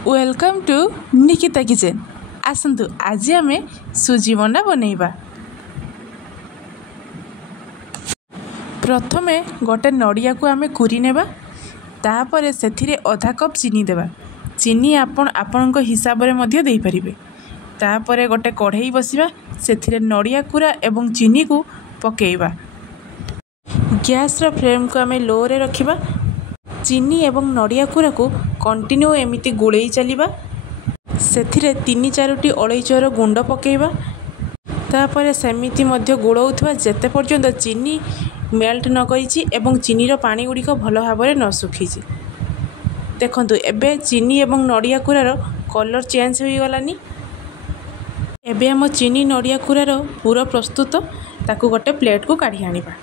Welcome to Nikita kitchen. आसतु आज आम सुजी बना बनैबा। प्रथमे गोटे नड़िया को आम कुरी नेबा, तापर से आधा कप चीनी देबा। चीनी आपण हिसाब रे मध्य देई परिबे। तापर गोटे कढ़ई बसिबा, से नड़िया कुरा एवं चीनी को पकेइबा। गैस रा फ्लेम को आम लो रे रखिबा। चीनी एवं नड़िया कुरा को कंटिन्यू एमिति गुड़े चलिबा। सेथिरे 3-4टी अलैचर गुंड पकेइबा। तापर सेमिति मध्य गुड़ाउथवा जेते पर्यंत चीनी मेल्ट न करिछि एवं चीनीर पानी गुड़िक भल भाव न सुखिछि। देखंतु एबे चीनी एवं नड़िया कुरार कलर चेंज हो गलानी। एबे हम चीनी नड़िया कुरार पूरा प्रस्तुत। ताकू गोटे प्लेट को काढ़ी आनिबा।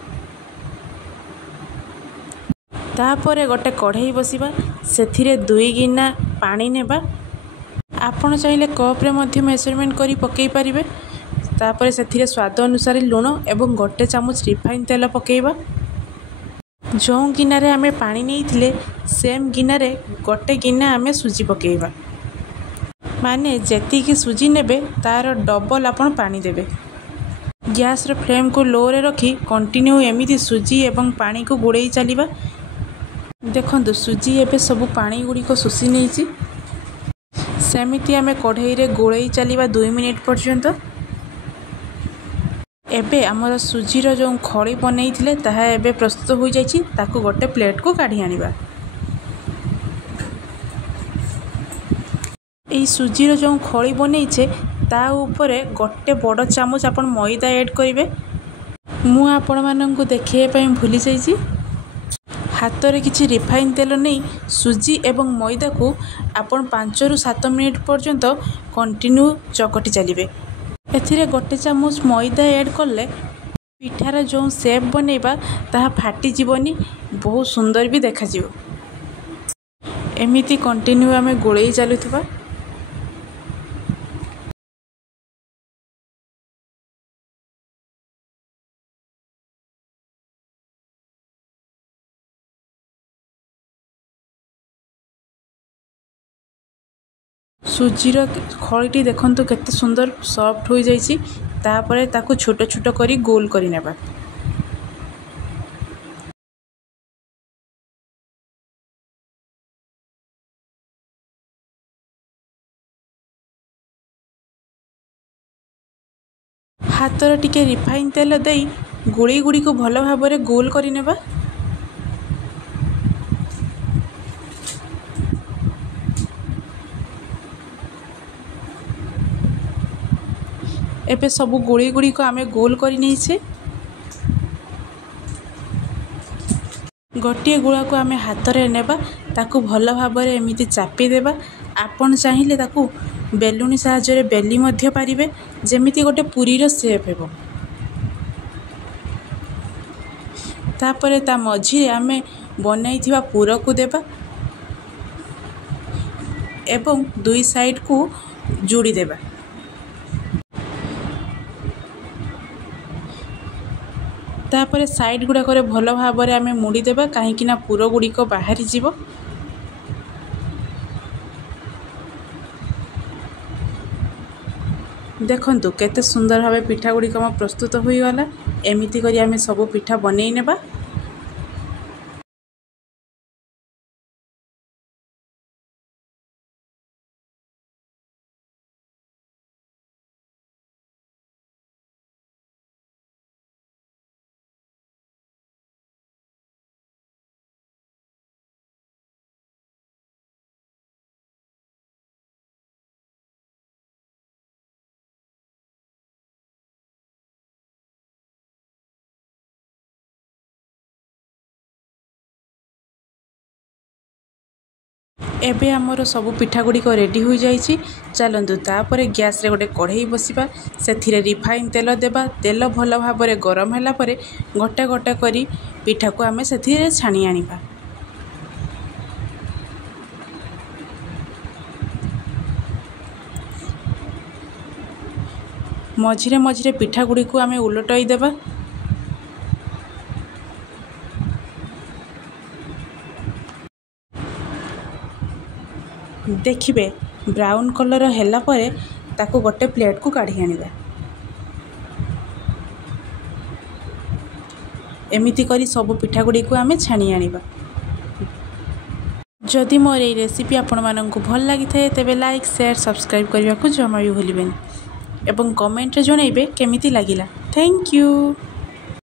तापर गोटे कढ़ई बसिबा, सेथिरे 2 गिना पानी नेबा। आपण चाहिए कप रे मध्य मेजरमेंट करी पकेई परिबे। तापर सेथिरे स्वाद अनुसार लूण एवं गोटे चामच रिफाइन तेल पकेइबा। जो गिना रे आमे पानी नेइथिले सेम गिना रे गोटे गिना आमे सुजी पकेइबा। माने जेतिकी सुजी नेबे तार डबल आपण पानी देबे। गैस रे फ्लेम को लो रे रखी कंटिन्यू एमिति सुजी एवं पानी को गुड़े चलिबा। देखंतु सुजी एबे सब पानी गुड़िक सुसी नहीं। सेमिति आमे कढ़ई रे गोलई चलिबा 2 मिनिट पर्यंत। एबे हमर सुजीर जो खड़ी बनैथिले ताहा एबे प्रस्तुत हो जाइछि। ताकू गोटे प्लेट को काढ़ी आनिबा। एई सुजीर जो खड़ी बनैछे ता ऊपरे गोटे बड़ चामच आपण मैदा ऐड करिवे। मु आपण माननकु देखिए पई भूली जाइछि। हाथ रे किछि रिफाइन तेल नहीं सुजी एवं मैदा को आपण 5-7 मिनिट पर्यंत कंटिन्यू चकटी चलिए। एथिरे गोटे चामच मैदा ऐड करले पिठार जो शेप बनैबा ताहा फाटी जीवनी, बहुत सुंदर भी देखा जिवो। एमिति कंटिन्यू आमे गोळेई चलुथबा। सुजीर खड़ीटी देखंतु केते सुंदर सॉफ्ट हो जाइछि। तापरे ताकू छोट छोट करी गोल करी नेबा। हाथ रे टिके रिफाइन तेल देई गुड़ी गुड़ी को भल भाव रे गोल करी नेबा। एबे सब गोली गुड़ी को आमे गोल करी नैछे। गोटे गुड़ा को आमे हाथ रे नेबा, ताकू भल भाव रे एमिति चापी देबा। आपण चाहिए ताकू बेलुनी साहाय्य रे बेली मध्य पारिबे, जेमिति गोटे पूरी रो शेप हेबो। तापरे ता मझी रे आमे बनाइथिबा पूरा को देबा एवं 2 साइड को जोड़ी देबा। तापर साइड गुड़ा करे भल भाव रे आमे मुड़ी देबा, काहेकि ना पूरा गुड़िक बाहरी जीवो। देखंतु केते सुंदर भावे पिठा गुड़िक प्रस्तुत होई गला। एमिति करी आमे सब पिठा बनेई नेबा। एबे हमर सब पिठा गुड़िक रेडी हो जाइछि। चलंतु तापर गैस रे गोटे कढ़ई बसिबा, सेथिरे रिफाइन तेल देबा। तेल भल भाव रे गरम होला परे गोटे गोटे करी पिठा को आमे सेथिरे छाणी आनिबा। मझिरे मझिरे पिठा गुड़ी को आमे उलटाई देबा। देखिए ब्राउन कलर हैला परे ताको गोटे प्लेट को काढ़ी आनिबा। एमिति करी सब पिठा गुड़ी को आमे छाणी आनिबा। जदि मोर ये रेसिपी आपण माननकु भल लागि थाए तेबे लाइक शेयर सब्सक्राइब करने को जमा भी भूलिबेनी एवं कमेंट रे जणाइबे केमिति लागिला। Thank you.